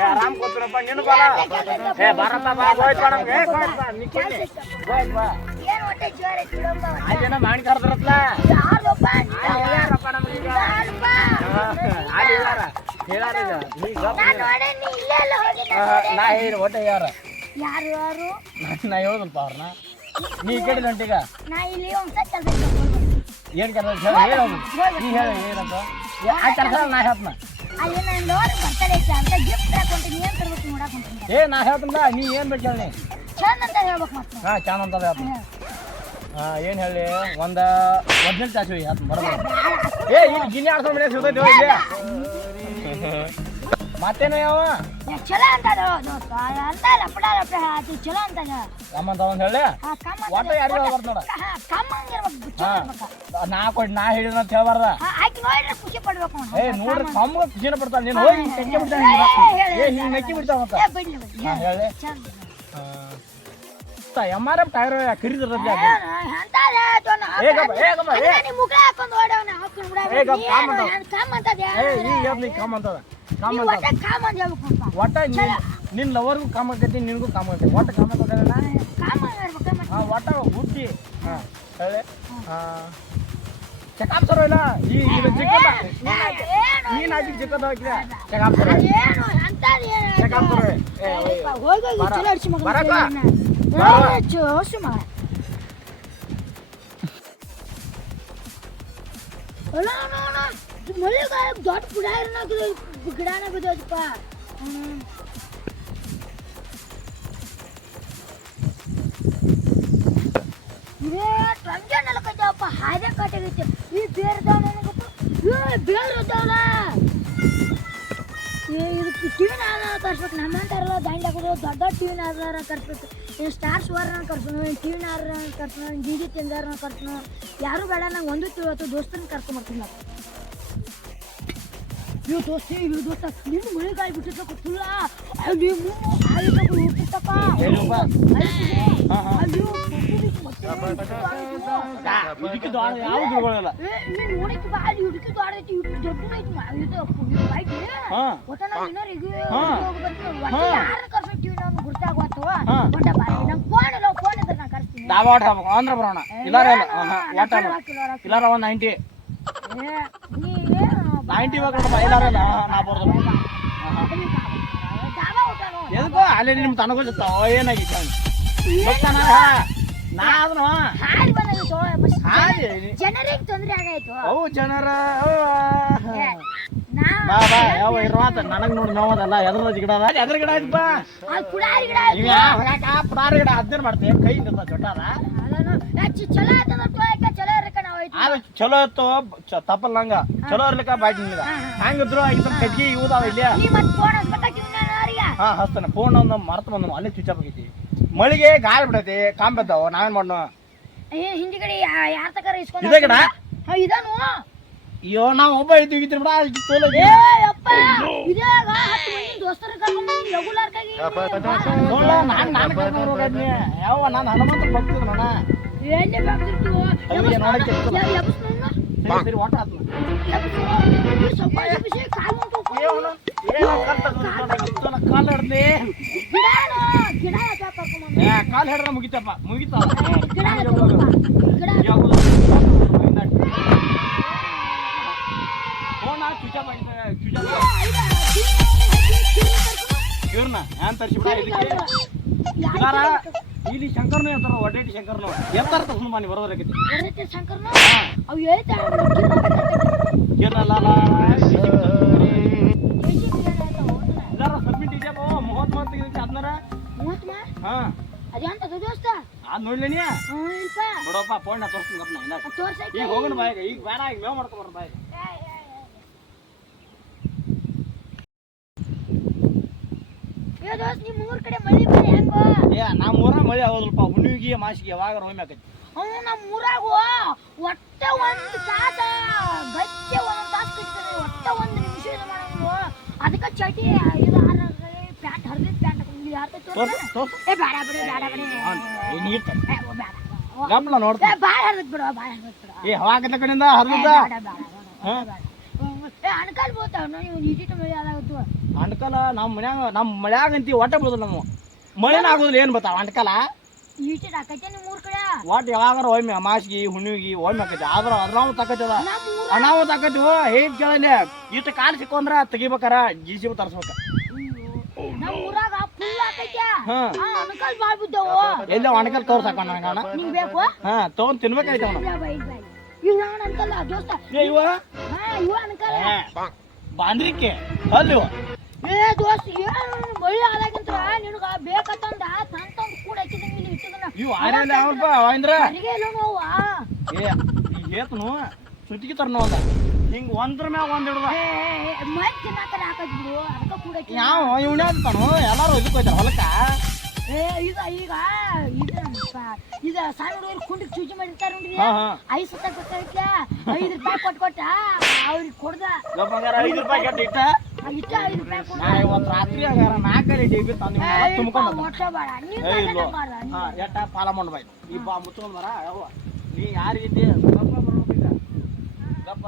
ಆರಾಮ್ ಕೂತ್ರಪ್ಪ ನೀನು ಬಾರ ಬಾರಪ್ಪ ಬಾ ಹೋಯ್ತು ನಮ್ಗೆ ಅದೇನ ಮಾಡಿ ಕರ್ದ್ರತ್ಲ ಯಾರಪ್ಪ ನಮ್ಗೆ ನಾ ಹೇಳಿ ಹೊಟ್ಟೆ ಯಾರ ನಾ ಹೇಳುದಲ್ಪ ಅವ್ರನ್ನ ನೀ ಕಡೆ ಗಂಟೆಗ ಏನ್ ಕೆಲಸ ಹೇಳ ನೀ ಹೇಳ ಏನಪ್ಪ ಆ ಕೆಲಸ ನಾ ಹೇಳ್ತನ ಏ ನಾ ಹೇಳ್ತಂದ ನೀ ಏನ್ ಬೇಕು ಹೇಳಿ ಹಾ ಚಾನ್ ಅಂತ ಹೇಳ್ತೀನಿ ಹಾ ಏನ್ ಹೇಳಿ ಒಂದ 15 ತಾಸು ಹೇಳ್ತೀನಿ ಬರೋದು ಏ ಈಗ ಗಿನ್ನಿ ಆಡ್ಸೋ ಮನೆ ಸಿಗ್ತೈತಿ ಹೋಗಿ ಮತ್ತೇನ ಯಾವ ಚಲೋ ಅಂತದ ಚಲೋ ಅಂತದ ಕಮ್ಮಂತ ಒಂದ್ ಹೇಳಿ ಒಟ್ಟ ಯಾರಿಗ ಬರ್ತ ನೋಡ ನಾ ಹೇಳಿದ ಅಂತ ಹೇಳ್ಬಾರ್ದ ಖುಷಿ ಪಡ್ಬೇಕು ಏ ನೋಡ್ರಿ ಕಮ್ಮ ಖುಷಿನ ಪಡ್ತಾಳ ನೀನು ಹೋಗಿ ನೆಕ್ಕಿ ಬಿಡ್ತಾನೆ ಏ ಹಿಂಗ್ ನೆಕ್ಕಿ ಬಿಡ್ತಾವ ಮತ್ತ ಹೇಳಿ MRF ಟೈರ್ ಖರೀದ್ರ ಒಟ್ಟ ನಿನ್ ಲವರ್ಗೂ ಕಾಮ ಆಗೈತಿ ನಿನ್ಗೂ ಕಾಮ ಆಗೈತಿ ಒಟ್ಟ ಕಾಮ ಒಟ್ಟ ಹುಟ್ಟಿ ಹೇಳಿ ಚೆಕಪ್ ಸರ್ ಇಲ್ಲ ಈಗ ಚಿಕ್ಕದ ನೀನ್ ಹಾಕಿ ಚಿಕ್ಕದ ಹಾಕಿದ ಚೆಕಪ್ ಸರ್ ಚೆಕಪ್ ದೊಡ್ಡ ಗಿಡನ ಬಿದ್ದಪ್ಪ ಇದೇ ರಂಜಾನ್ ನೆಲಕೈತಪ್ಪ ಹಾಗೆ ಕಟ್ಟಾಗೈತೆ ಈ ಬೇರ್ದಾವ ಬೇರ್ದಾವಲ್ಲ ಇದಕ್ಕೆ ಟಿವಿನ ಆಧಾರ ಕರ್ಸ್ಬೇಕು ನಮ್ಮಂತಾರಲ್ಲ ದಾಂಡಿ ಹಾಕೋದು ದೊಡ್ಡ ಟಿವಿನ ಆಧಾರ ಕರ್ಸ್ಬೇಕು ಏನು ಸ್ಟಾರ್ಸ್ ವಾರನ ಕರ್ಸೋನು ಏನು ಟಿವಿನ ಆಧಾರ ಕರ್ಸೋನು ಡಿ ತಿಂದಾರನ ಕರ್ಸೋನು ಯಾರು ಬೇಡ ನಂಗೆ ಒಂದು ತಿಳ್ವತ್ತು ದೋಸ್ತನ ಕರ್ಕೊಂಬರ್ತೀನಿ ನಾವು ಇವು ದೋಸ್ತಿ ಇವು ದೋಸ್ತ ನಿನ್ನ ಮಳೆಗಾಯಿ ಬಿಟ್ಟಿದ್ದ ಗೊತ್ತಿಲ್ಲ ಅಲ್ಲಿ ಹುಟ್ಟಿತ್ತಪ್ಪ ಅಲ್ಲಿ ಆಂಧ್ರ ಬರೋಣ ಇಲ್ಲಾರ ಒಂದ್ 90 ಇಲ್ಲಾರ ನಾ ಬರೋದು ಎದಕ್ಕೋ ಅಲ್ಲಿ ನಿಮ್ ತನಗೋತ ಏನಾಗಿತ್ತು ಜನರಿಗೆ ತೊಂದ್ರೆ ಆಗಾಯ್ತು ಅವು ಜನರ ನನಗ್ ನೋಡಿ ನೋವದಲ್ಲ ಎದ್ರ ಗಿಡ ಎದ್ರ ಗಿಡ ಆಯ್ತಪ್ಪ ಪುಡಾರಿ ಗಿಡ ಅದನ್ನ ಮಾಡ್ತೇವೆ ಕೈ ಜೊಟ್ಟಾರ ಚಲೋ ಇತ್ತು ತಪ್ಪಲ್ಲ ಹಂಗ ಚಲೋ ಇರ್ಲಿಕ್ಕ ಬಾಯ್ತಿ ನಿಮ್ಗ ಹಂಗಿದ್ರು ಕಟ್ಗಿ ಇವುದಾವ ಇಲ್ಲಿ ಹಾ ಹಸ್ತಾನೆ ಫೋನ್ ಒಂದು ಮರ್ತ ಬಂದನು ಅಲ್ಲಿ ಸ್ವಿಚ್ ಆಫ್ ಆಗೈತಿ ಮಳಿಗೆ ಗಾಳಿ ಬಿಡೈತಿ ಕಾಂಬ್ ಬಿದ್ದಾವ ನಾವೇನ್ ಮಾಡೋಣ ಹಿಂದಿಗಡೆ ಯಾರ ತಕರ ಇದೇ ಗಿಡ ಇದನು ಅಯ್ಯೋ ನಾವ್ ಒಬ್ಬ ಇದ್ದೀವಿ ಬಿಡ ಯಾವ ನಾನು ಹನುಮಂತ ಭಕ್ತಿದ್ ನೋಡ ಸರಿ ಒಟ್ಟ ಕಾಲ್ ಹಿಡ್ದೆ ಕಾಲ್ ಹಿಡ್ರ ಮುಗಿತಪ್ಪ ಮುಗಿತಾವ ಇವ್ರನ್ನ ಏನ್ ತರಿಸಿಬಿಡ ಇದಕ್ಕೆ ಇಲ್ಲಿ ಶಂಕರ್ನು ಇರ್ತಾರ ಒಡ್ಡೇಟಿ ಶಂಕರ್ನು ಎತ್ತಾರ ಸುಮ್ಮ ನೀವು ಬರೋದ್ರಾಗೈತಿ ಸಬ್ಮಿಟ್ ಇದೆಯಪ್ಪ 30 ಅದನ್ನಾರ ಹಾ ಅದ್ ನೋಡ್ಲೇನಿ ನೋಡಪ್ಪ ಫೋನ್ ತೋರಿಸ್ತೀನಿ ಈಗ ಹೋಗೋಣ ಬಾಯಿಗ ಈಗ ಬೇಡ ಈಗ ಮೇವ್ ಮಾಡ್ಕೊಂಬರ ಬಾಯಿ ನಮ್ಮ ಊರ ಮಳೆ ಆಗೋದಲ್ಪ ಹುಣ್ಣಿಗೆ ಮಾಸಿಗೆ ಯಾವಾಗ ಹೋಮೆ ಆಕೈತಿ ನಮ್ಮ ಊರಾಗ ಒಟ್ಟ ಒಂದು ತಾಸ ಗಚ್ಚೆ ಒಂದೊಂದು ತಾಸು ಕಟ್ತದೆ ಒಟ್ಟ ಒಂದು ನಿಮಿಷ ಇದು ಮಾಡೋದು ಅದಕ್ಕೆ ಚಟಿ ಇದು ಪ್ಯಾಂಟ್ ಹರಿದ ಪ್ಯಾಂಟ್ ಅಣಕಾಲ್ ಬೋತ ನೀವು ಈಟಿಟ ಮಳೆ ಆದಾಗತ್ತು ಅಂಡ್ಕಲ ನಮ್ಮ ಮಳ್ಯಾಗ ಅಂತಿ ಒಟ್ಟ ಬೀಳೋದು ನಮ್ಮ ಮಳೆನ ಆಗೋದಿಲ್ಲ ಏನ್ ಬತ್ತಾವ ಅಂಡ್ಕಲ ಈಟಿಟ ಆಕೈತೆ ನಿಮ್ಮ ಊರ್ ಕಡೆ ಒಟ್ಟು ಯಾವಾಗಾರ ಒಮ್ಮೆ ಅಮಾಸ್ಗಿ ಹುಣ್ಣಿಗೆ ಒಮ್ಮೆ ಆಕೈತಿ ಆದ್ರ ಅದ್ರಾವ್ ತಕ್ಕೈತದ ಅನಾಹುತ ಆಕೈತಿ ಹೇಗ್ ಕೇಳಲಿ ಈಟ ಕಾಲು ಸಿಕ್ಕೊಂದ್ರ ತೆಗಿಬೇಕಾರ JCB ತರ್ಸ್ಬೇಕ ನಮ್ಮ ಊರಾಗ ಫುಲ್ ಆಕೈತೆ ಹಾ ಅಣಕಲ್ ಬಾಳ್ ಬಿದ್ದವು ಎಲ್ಲ ಒಣಕಲ್ ತೋರ್ಸಾಕ ನನಗಣ ನಿಂಗ್ ಬೇಕು ಹಾ ತಗೊಂಡ್ ತಿನ್ಬೇಕಾಯ್ತ ಅವನು ಇವ್ ನಾನು ಅನ್ಕಲ್ಲ ದೋಸ್ತ ಇವ ಇವ ಅನ್ಕಲ್ಲ ಬಾಂದ್ರಿಕೆ ಅಲ್ಲಿವ ದೋಸ್ತ ಏನು ಮಳಿ ಆದಾಗಂತ್ರ ನಿನಗ ಬೇಕಂತಂದ ತಂತಂದ್ ಕೂಡ ಹಾಕಿದಂಗ ಇಲ್ಲಿ ಇಟ್ಟಿದನ ಇವು ಆರ್ಯಲ್ಲ ಅವಲ್ಪ ಅವಂದ್ರ ಅರಿಗೆ ಇಲ್ಲ ನೋವ ಏತನು ಸುತ್ತಿಗೆ ತರ್ನೋ ಅದ ಹಿಂಗ್ ಒಂದ್ರ ಮ್ಯಾಗ ಒಂದ್ ಹಿಡ್ದ ಮತ್ ತಿನ್ನಾಕಲ್ಲ ಹಾಕದ್ ಬಿಡು ಅದಕ್ಕ ಕೂಡ ಯಾವ ಇವನೇ ಅಂತಾನು ಎಲ್ಲಾರು ಇದಕ್ಕೆ ಹೋಯ್ತಾರ ಹೊಲಕ್ಕ ಈಗ ಈಗ ಈಗ ಸಣ್ಣ ಹುಡುಗರು ಕುಂಡಿಗೆ ಚೂಚಿ ಮಾಡಿರ್ತಾರ ನೋಡ್ರಿ ಹಾ ಹಾ 5 ಸತ ಗೊತ್ತೈತ್ಲ 5 ರೂಪಾಯಿ ಕೊಟ್ಟ ಅವ್ರಿಗೆ ಕೊಡ್ದ $5 ಕೆಟ್ಟ ಇಟ್ಟ ಇಷ್ಟ 5 ರೂಪಾಯಿ ಕೊಡ ಇವತ್ತು ರಾತ್ರಿ ಆಗಾರ 4 ಡೇಬಿ ತಂದು ತುಂಬ್ಕೊಂಡು ಬೇಡ ನೀವು ಎಟ್ಟ ಪಾಲ ಮಾಡಿ ಬಾಯ್ ಈ ಬಾ ಮುಚ್ಕೊಂಡ್ ಬರ ಯಾವ ನೀ ಯಾರ ರೀತಿ ಗಪ್ಪ ಬರ್ಬೇಕೀಗ ಗಪ್ಪ